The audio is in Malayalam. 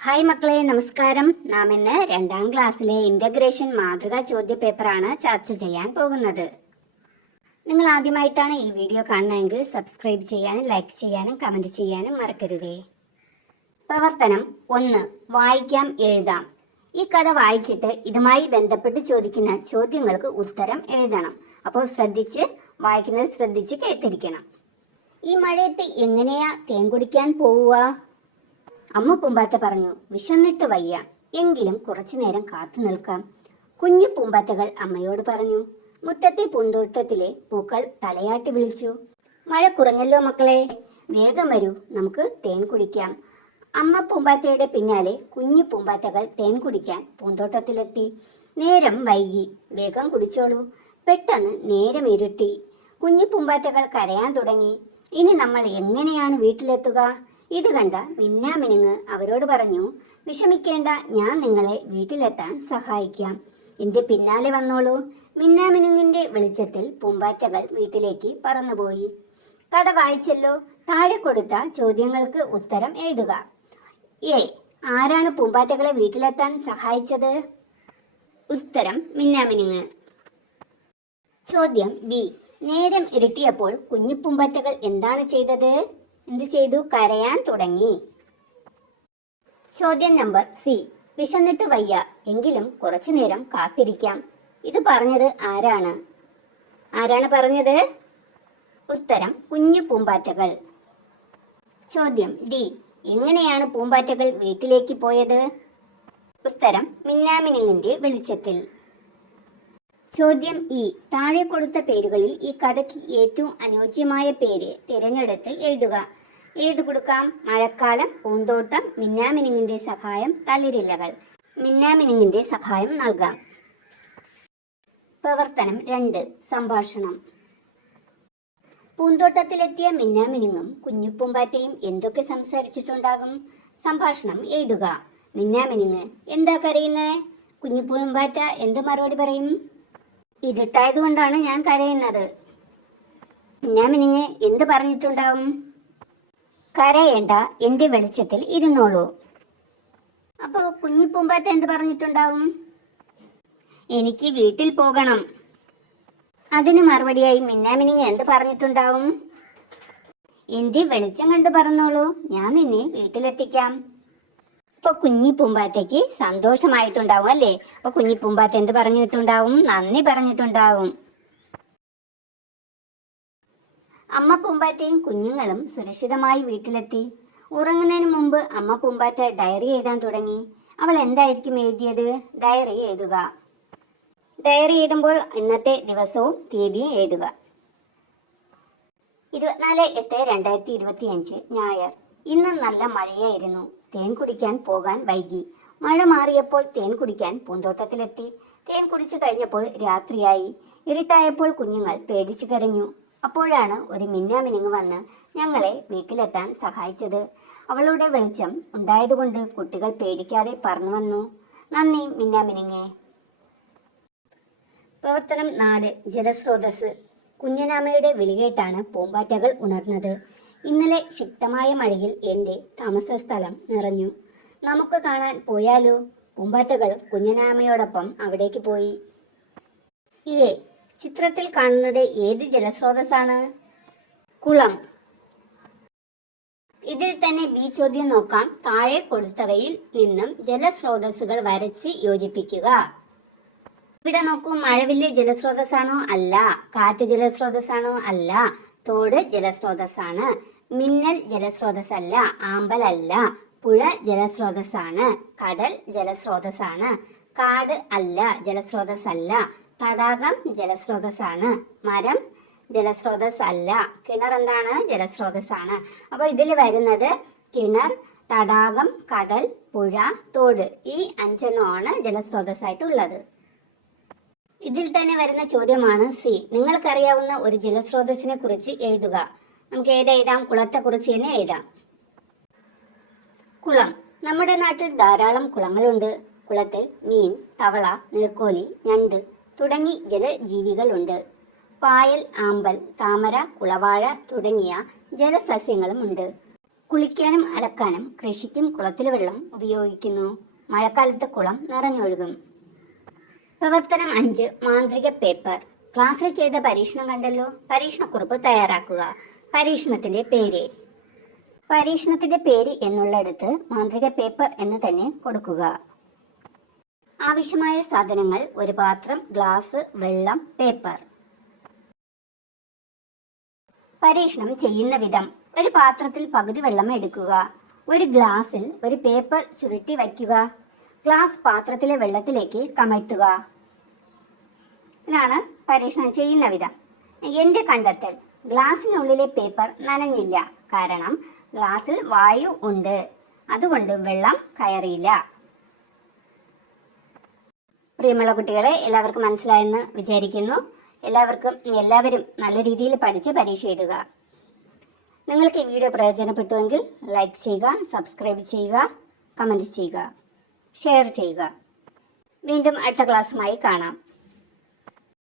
ഹായ് മക്കളെ, നമസ്കാരം. നാം ഇന്ന് 2ാം ക്ലാസ്സിലെ ഇന്റഗ്രേഷൻ മാതൃകാ ചോദ്യ പേപ്പറാണ് ചർച്ച ചെയ്യാൻ പോകുന്നത്. നിങ്ങൾ ആദ്യമായിട്ടാണ് ഈ വീഡിയോ കാണുന്നതെങ്കിൽ സബ്സ്ക്രൈബ് ചെയ്യാനും ലൈക്ക് ചെയ്യാനും കമന്റ് ചെയ്യാനും മറക്കരുതേ. പ്രവർത്തനം 1. വായിക്കാം എഴുതാം. ഈ കഥ വായിച്ചിട്ട് ഇതുമായി ബന്ധപ്പെട്ട് ചോദിക്കുന്ന ചോദ്യങ്ങൾക്ക് ഉത്തരം എഴുതണം. അപ്പോൾ വായിക്കുന്നത് ശ്രദ്ധിച്ച് കേട്ടിരിക്കണം. ഈ മഴയത്ത് എങ്ങനെയാ തേൻ കുടിക്കാൻ പോവുക? അമ്മ പൂമ്പാറ്റ പറഞ്ഞു. വിശന്നിട്ട് വയ്യ, എങ്കിലും കുറച്ചു നേരം കാത്തു നിൽക്കാം. കുഞ്ഞു പൂമ്പാറ്റകൾ അമ്മയോട് പറഞ്ഞു. മുറ്റത്തെ പൂന്തോട്ടത്തിലെ പൂക്കൾ തലയാട്ടി വിളിച്ചു. മഴ കുറഞ്ഞല്ലോ മക്കളെ, വേഗം വരൂ, നമുക്ക് തേൻ കുടിക്കാം. അമ്മ പൂമ്പാറ്റയുടെ പിന്നാലെ കുഞ്ഞു പൂമ്പാറ്റകൾ തേൻ കുടിക്കാൻ പൂന്തോട്ടത്തിലെത്തി. നേരം വൈകി, വേഗം കുടിച്ചോളൂ. പെട്ടെന്ന് നേരം ഇരുട്ടി. കുഞ്ഞു പൂമ്പാറ്റകൾ കരയാൻ തുടങ്ങി. ഇനി നമ്മൾ എങ്ങനെയാണ് വീട്ടിലെത്തുക? ഇത് കണ്ട മിന്നാമിനുങ്ങ് അവരോട് പറഞ്ഞു. വിഷമിക്കേണ്ട, ഞാൻ നിങ്ങളെ വീട്ടിലെത്താൻ സഹായിക്കാം. എന്റെ പിന്നാലെ വന്നോളൂ. മിന്നാമിനുങ്ങിന്റെ വെളിച്ചത്തിൽ പൂമ്പാറ്റകൾ വീട്ടിലേക്ക് പറന്നുപോയി. കഥ വായിച്ചല്ലോ. താഴെ കൊടുത്ത ചോദ്യങ്ങൾക്ക് ഉത്തരം എഴുതുക. എ. ആരാണ് പൂമ്പാറ്റകളെ വീട്ടിലെത്താൻ സഹായിച്ചത്? ഉത്തരം മിന്നാമിനുങ്ങ്. ചോദ്യം ബി. നേരം ഇരുട്ടിയപ്പോൾ കുഞ്ഞു പൂമ്പാറ്റകൾ എന്താണ് ചെയ്തത്? എന്ത് ചെയ്തു? കരയാൻ തുടങ്ങി. ചോദ്യം നമ്പർ സി. വിശന്നിട്ട് വയ്യ, എങ്കിലും കുറച്ചു നേരം കാത്തിരിക്കാം. ഇത് പറഞ്ഞത് ആരാണ്? പറഞ്ഞത്? ഉത്തരം കുഞ്ഞു പൂമ്പാറ്റകൾ. ചോദ്യം ഡി. എങ്ങനെയാണ് പൂമ്പാറ്റകൾ വീട്ടിലേക്ക് പോയത്? ഉത്തരം മിന്നാമിനുങ്ങിന്റെ വെളിച്ചത്തിൽ. ചോദ്യം ഇ. താഴെ കൊടുത്ത പേരുകളിൽ ഈ കഥയ്ക്ക് ഏറ്റവും അനുയോജ്യമായ പേര് തിരഞ്ഞെടുത്ത് എഴുതുക. ഏതു കൊടുക്കാം? മഴക്കാലം, പൂന്തോട്ടം, മിന്നാമിനുങ്ങിന്റെ സഹായം, തളിരിലകൾ. മിന്നാമിനുങ്ങിന്റെ സഹായം നൽകാം. പ്രവർത്തനം 2. സംഭാഷണം. പൂന്തോട്ടത്തിലെത്തിയ മിന്നാമിനുങ്ങും കുഞ്ഞു പൂമ്പാറ്റയും എന്തൊക്കെ സംസാരിച്ചിട്ടുണ്ടാകും? സംഭാഷണം എഴുതുക. മിന്നാമിനുങ്ങ്: എന്താ കരയുന്നേ? കുഞ്ഞു പൂമ്പാറ്റ എന്ത് മറുപടി പറയും? ഇരുട്ടായതുകൊണ്ടാണ് ഞാൻ കരയുന്നത്. മിന്നാമിനുങ്ങ് എന്ത് പറഞ്ഞിട്ടുണ്ടാവും? കരയേണ്ട, എന്റെ വെളിച്ചത്തിൽ ഇരുന്നോളൂ. അപ്പോൾ കുഞ്ഞു പൂമ്പാറ്റ എന്ത് പറഞ്ഞിട്ടുണ്ടാവും? എനിക്ക് വീട്ടിൽ പോകണം. അതിന് മറുപടിയായി മിന്നാമിനുങ്ങ് എന്ത് പറഞ്ഞിട്ടുണ്ടാവും? എന്റെ വെളിച്ചം കണ്ടു പറഞ്ഞോളൂ, ഞാൻ നിന്നെ വീട്ടിലെത്തിക്കാം. ഇപ്പൊ കുഞ്ഞി പൂമ്പാറ്റയ്ക്ക് സന്തോഷമായിട്ടുണ്ടാവും അല്ലേ? അപ്പൊ കുഞ്ഞി പൂമ്പാറ്റ എന്ത് പറഞ്ഞിട്ടുണ്ടാവും? നന്ദി പറഞ്ഞിട്ടുണ്ടാവും. അമ്മ പൂമ്പാറ്റയും കുഞ്ഞുങ്ങളും സുരക്ഷിതമായി വീട്ടിലെത്തി. ഉറങ്ങുന്നതിന് മുമ്പ് അമ്മ പൂമ്പാറ്റ ഡയറി എഴുതാൻ തുടങ്ങി. അവൾ എന്തായിരിക്കും എഴുതിയത്? ഡയറി എഴുതുക. ഡയറി എഴുതുമ്പോൾ ഇന്നത്തെ ദിവസവും തീയതിയും എഴുതുക. 24/8/2025 ഞായർ. ഇന്ന് നല്ല മഴയായിരുന്നു. തേൻ കുടിക്കാൻ പോകാൻ വൈകി. മഴ മാറിയപ്പോൾ തേൻ കുടിക്കാൻ പൂന്തോട്ടത്തിലെത്തി. തേൻ കുടിച്ചു കഴിഞ്ഞപ്പോൾ രാത്രിയായി. ഇരുട്ടായപ്പോൾ കുഞ്ഞുങ്ങൾ പേടിച്ചു കരഞ്ഞു. അപ്പോഴാണ് ഒരു മിന്നാമിനുങ്ങ് വന്ന് ഞങ്ങളെ വീട്ടിലെത്താൻ സഹായിച്ചത്. അവളുടെ വെളിച്ചം ഉണ്ടായതുകൊണ്ട് കുട്ടികൾ പേടിക്കാതെ പറന്നു വന്നു. നന്ദി മിന്നാമിനുങ്ങേ. പ്രവർത്തനം 4. ജലസ്രോതസ്. കുഞ്ഞനാമയുടെ വിളികേട്ടാണ് പൂമ്പാറ്റകൾ ഉണർന്നത്. ഇന്നലെ ശക്തമായ മഴയിൽ എൻ്റെ താമസ സ്ഥലം നിറഞ്ഞു. നമുക്ക് കാണാൻ പോയാലോ? പൂമ്പാറ്റകൾ കുഞ്ഞനാമയോടൊപ്പം അവിടേക്ക് പോയി. എ. ചിത്രത്തിൽ കാണുന്നത് ഏത് ജലസ്രോതസ്സാണ്? കുളം. ഇതിൽ തന്നെ ബി ചോദ്യം നോക്കാം. താഴെ കൊടുത്തവയിൽ നിന്നും ജലസ്രോതസ്സുകൾ വരച്ച് യോജിപ്പിക്കുക. ഇവിടെ നോക്കൂ. മഴവില്ല് ജലസ്രോതസ്സാണോ? അല്ല. കാറ്റ് ജലസ്രോതസ്സാണോ? അല്ല. തോട് ജലസ്രോതസ്സാണ്. മിന്നൽ ജലസ്രോതസ്സല്ല. ആമ്പൽ അല്ല. പുഴ ജലസ്രോതസ്സാണ്. കടൽ ജലസ്രോതസ്സാണ്. കാട് അല്ല, ജലസ്രോതസ്സല്ല. തടാകം ജലസ്രോതസ്സാണ്. മരം ജലസ്രോതസ് അല്ല. കിണർ എന്താണ്? ജലസ്രോതസ്സാണ്. അപ്പോൾ ഇതിൽ വരുന്നത് കിണർ, തടാകം, കടൽ, പുഴ, തോട്, ഈ 5 ജലസ്രോതസ്സായിട്ടുള്ളത്. ഇതിൽ തന്നെ വരുന്ന ചോദ്യമാണ് സി. നിങ്ങൾക്കറിയാവുന്ന ഒരു ജലസ്രോതസ്സിനെ കുറിച്ച് എഴുതുക. നമുക്ക് ഏതെഴുതാം? കുളത്തെക്കുറിച്ച് തന്നെ എഴുതാം. കുളം. നമ്മുടെ നാട്ടിൽ ധാരാളം കുളങ്ങളുണ്ട്. കുളത്തിൽ മീൻ, തവള, നീർക്കോലി, ഞണ്ട് തുടങ്ങി ജലജീവികളുണ്ട്. പായൽ, ആമ്പൽ, താമര, കുളവാഴ തുടങ്ങിയ ജലസസ്യങ്ങളുമുണ്ട്. കുളിക്കാനും അലക്കാനും കൃഷിക്കും കുളത്തിലെ വെള്ളം ഉപയോഗിക്കുന്നു. മഴക്കാലത്ത് കുളം നിറഞ്ഞൊഴുകും. പ്രവർത്തനം 5. മാന്ത്രിക പേപ്പർ. ക്ലാസ്സിൽ ചെയ്ത പരീക്ഷണം കണ്ടല്ലോ. പരീക്ഷണക്കുറിപ്പ് തയ്യാറാക്കുക. പരീക്ഷണത്തിന്റെ പേര്. പരീക്ഷണത്തിന്റെ പേര് എന്നുള്ളിടത്ത് മാന്ത്രിക പേപ്പർ എന്ന് തന്നെ കൊടുക്കുക. ആവശ്യമായ സാധനങ്ങൾ: ഒരു പാത്രം, ഗ്ലാസ്, വെള്ളം, പേപ്പർ. പരീക്ഷണം ചെയ്യുന്ന വിധം: ഒരു പാത്രത്തിൽ പകുതി വെള്ളം എടുക്കുക. ഒരു ഗ്ലാസ്സിൽ ഒരു പേപ്പർ ചുരുട്ടി വയ്ക്കുക. ഗ്ലാസ് പാത്രത്തിലെ വെള്ളത്തിലേക്ക് കമഴ്ത്തുക. ഇതാണ് പരീക്ഷണം ചെയ്യുന്ന വിധം. എൻ്റെ കണ്ടെത്തൽ: ഗ്ലാസ്സിനുള്ളിലെ പേപ്പർ നനഞ്ഞില്ല. കാരണം ഗ്ലാസ്സിൽ വായു ഉണ്ട്. അതുകൊണ്ട് വെള്ളം കയറിയില്ല. പ്രിയമുള്ള കുട്ടികളെ, എല്ലാവർക്കും മനസ്സിലായെന്ന് വിചാരിക്കുന്നു. എല്ലാവരും നല്ല രീതിയിൽ പഠിച്ച് പരീക്ഷ എഴുതുക. നിങ്ങൾക്ക് ഈ വീഡിയോ പ്രയോജനപ്പെട്ടുവെങ്കിൽ ലൈക്ക് ചെയ്യുക, സബ്സ്ക്രൈബ് ചെയ്യുക, കമൻറ്റ് ചെയ്യുക, ഷെയർ ചെയ്യുക. വീണ്ടും അടുത്ത ക്ലാസ്സുമായി കാണാം.